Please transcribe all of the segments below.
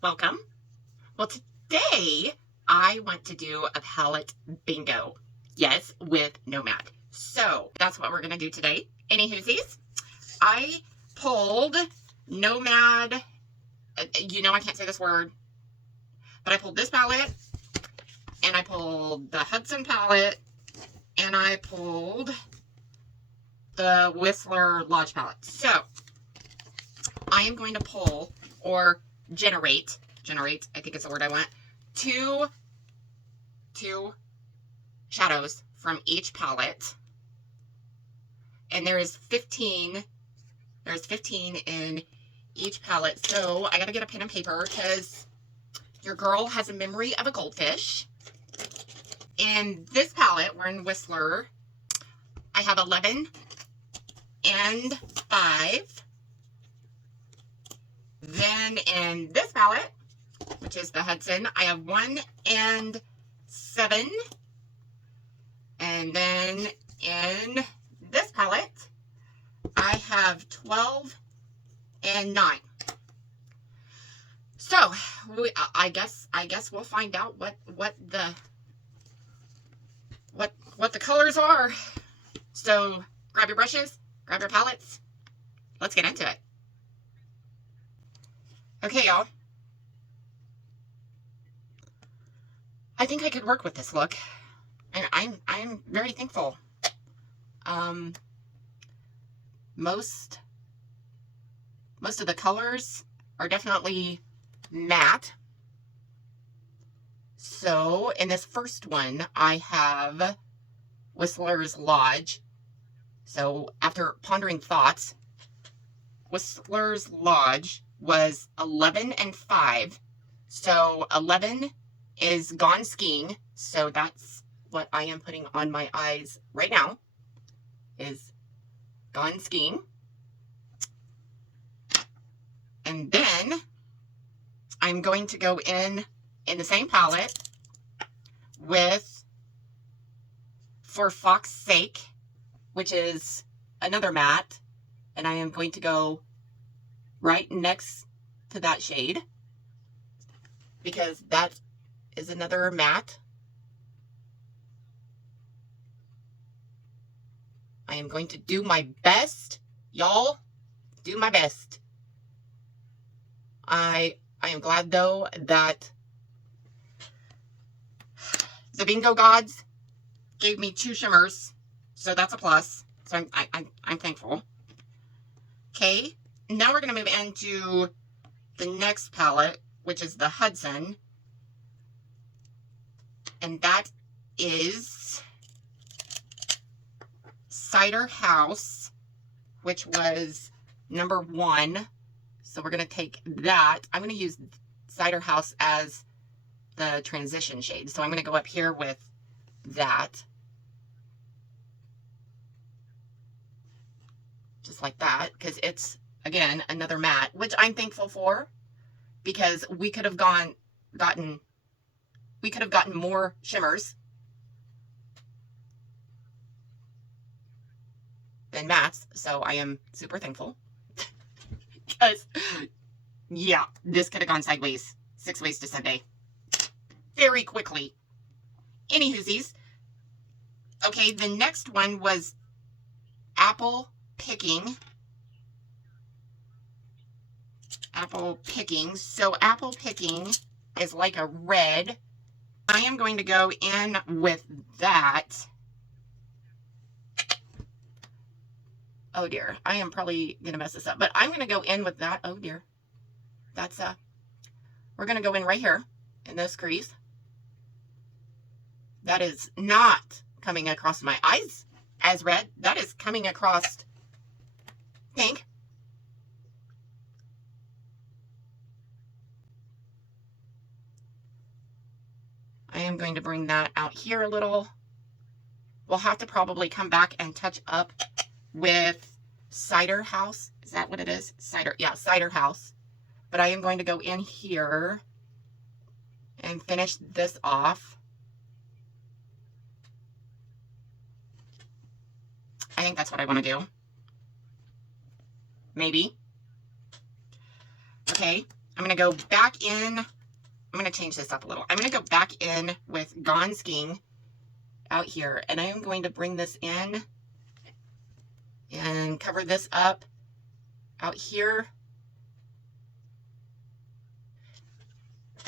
Welcome. Well, today I want to do a palette bingo. Yes, with Nomad. So that's what we're going to do today. Any whoosies? I pulled Nomad. You know I can't say this word, but I pulled this palette, and I pulled the Hudson palette, and I pulled the Whistler Lodge palette. So I am going to pull or generate, I think it's the word I want, two shadows from each palette. And there's 15 in each palette. So I gotta get a pen and paper because your girl has a memory of a goldfish. In this palette, we're in Whistler, I have 11 and 5. Then in this palette, which is the Hudson, I have 1 and 7. And then in this palette, I have 12 and 9. So I guess we'll find out what the colors are. So grab your brushes, grab your palettes. Let's get into it. Okay, y'all. I think I could work with this look, and I'm very thankful. Most of the colors are definitely matte. So in this first one, I have Whistler's Lodge. So after pondering thoughts, Whistler's Lodge was 11 and 5. So 11 is Gone Skiing. So that's what I am putting on my eyes right now, is Gone Skiing. And then I'm going to go in the same palette with For Fox's Sake, which is another matte. And I am going to go right next to that shade because that is another matte. I am going to do my best, y'all. Do my best. I am glad though that the bingo gods gave me 2 shimmers, so that's a plus. So I'm thankful. Okay, now we're gonna move into the next palette, which is the Hudson, and that is Cider House, which was number 1. So we're going to take that. I'm going to use Cider House as the transition shade. So I'm going to go up here with that. Just like that. Because it's, again, another matte, which I'm thankful for. Because we could have gotten more shimmers than mattes. So I am super thankful. Because, yeah, this could have gone sideways 6 ways to Sunday very quickly. Any whoosies. Okay, the next one was Apple Picking. Apple Picking. So Apple Picking is like a red. I am going to go in with that. Oh dear, I am probably going to mess this up, but I'm going to go in with that. Oh dear. That's, we're going to go in right here in this crease. That is not coming across my eyes as red. That is coming across pink. I am going to bring that out here a little. We'll have to probably come back and touch up with Cider House. Is that what it is? Cider, yeah, Cider House. But I am going to go in here and finish this off. I think that's what I want to do. Maybe. Okay, I'm going to go back in. I'm going to change this up a little. I'm going to go back in with Gone Skiing out here. And I am going to bring this in and cover this up out here.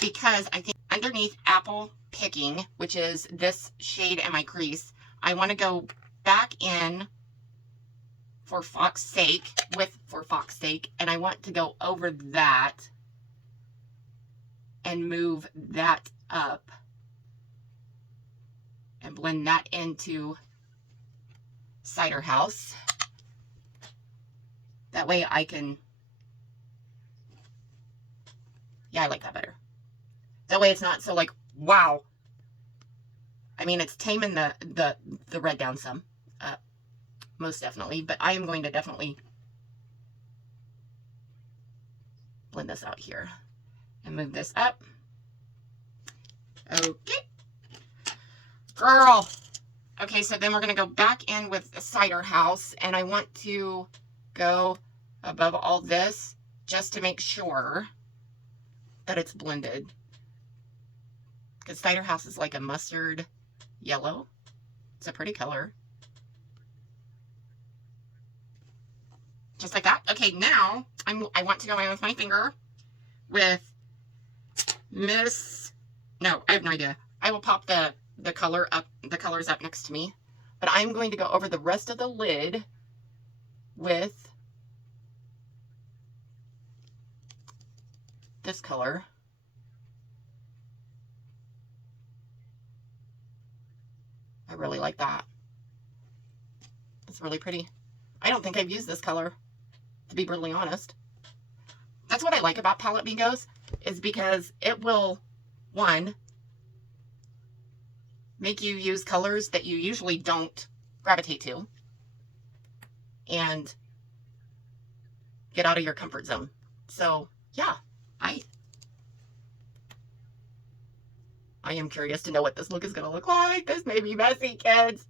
Because I think underneath Apple Picking, which is this shade in my crease, I want to go back in for Fox's sake, and I want to go over that and move that up and blend that into Cider House. That way I can, yeah, I like that better. That way it's not so like, wow. I mean, it's taming the red down some, most definitely, but I am going to definitely blend this out here and move this up. Okay. Girl. Okay, so then we're going to go back in with the Cider House, and I want to go above all this just to make sure that it's blended. Because Cider House is like a mustard yellow. It's a pretty color. Just like that. Okay, now I want to go in with my finger with no, I have no idea. I will pop the colors up next to me. But I'm going to go over the rest of the lid with this color. I really like that. It's really pretty. I don't think I've used this color, to be brutally honest. That's what I like about palette bingos, is because it will, one, make you use colors that you usually don't gravitate to, and get out of your comfort zone. So, yeah, I am curious to know what this look is going to look like. This may be messy, kids.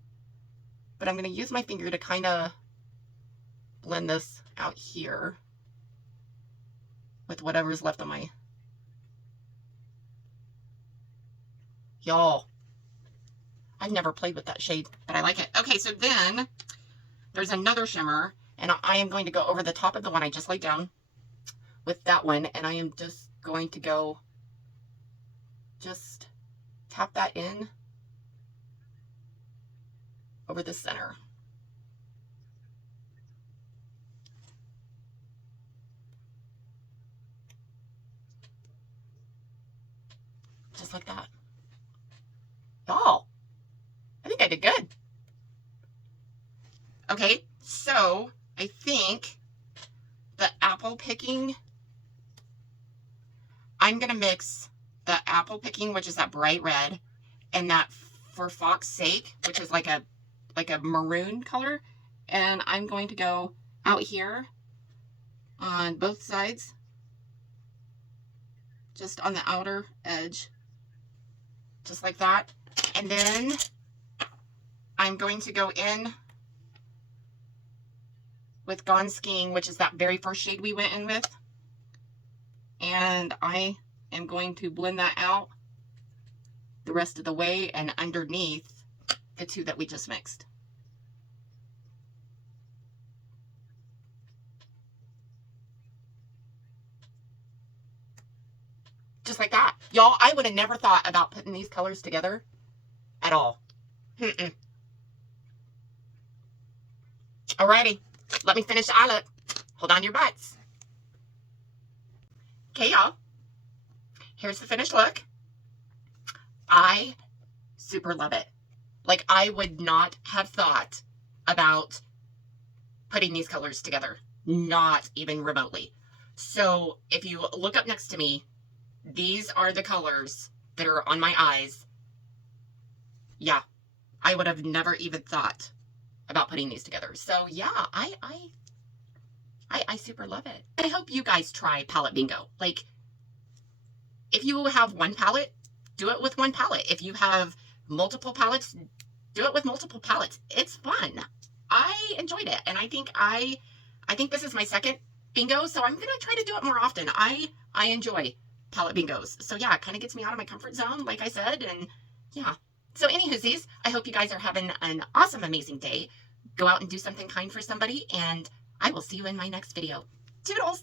But I'm going to use my finger to kind of blend this out here with whatever's left on my... Y'all, I've never played with that shade, but I like it. Okay, so then there's another shimmer, and I am going to go over the top of the one I just laid down with that one, and I am just going to go just tap that in over the center. Just like that. Y'all, I think I did good. Okay, so I think the Apple Picking, I'm going to mix the Apple Picking, which is that bright red, and that For Fox's Sake, which is like a maroon color, and I'm going to go out here on both sides, just on the outer edge, just like that. And then I'm going to go in with Gone Skiing, which is that very first shade we went in with, and I am going to blend that out the rest of the way and underneath the two that we just mixed. Just like that. Y'all, I would have never thought about putting these colors together at all. Alrighty, let me finish the eye look. Hold on to your butts. Okay, y'all. Here's the finished look. I super love it. Like, I would not have thought about putting these colors together. Not even remotely. So, if you look up next to me, these are the colors that are on my eyes. Yeah, I would have never even thought about putting these together. So, yeah, I super love it. I hope you guys try palette bingo. Like, if you have one palette, do it with one palette. If you have multiple palettes, do it with multiple palettes. It's fun. I enjoyed it, and I think this is my second bingo, so I'm gonna try to do it more often. I I enjoy palette bingos. So yeah, it kind of gets me out of my comfort zone, like I said, and yeah. So anywhoosies, I hope you guys are having an awesome, amazing day. Go out and do something kind for somebody, and I will see you in my next video. Toodles!